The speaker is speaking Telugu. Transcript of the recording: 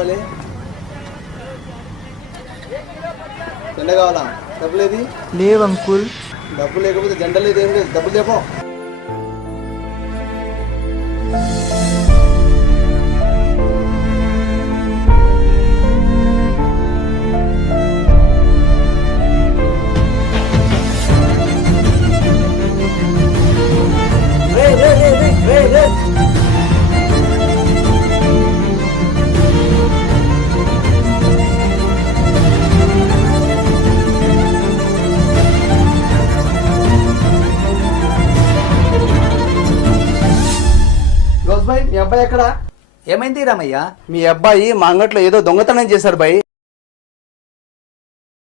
కావాలి? జెండా కావాలా? డబ్బులు ఏది? లేవు అంకుల్. డబ్బులు లేకపోతే జెండా లేదు, ఏం లేదు. డబ్బులు చెప్పు. మీ అబ్బాయి ఎక్కడ? ఏమైంది రామయ్య? మీ అబ్బాయి మా అంగట్లో ఏదో దొంగతనం చేశాడు బాయ్.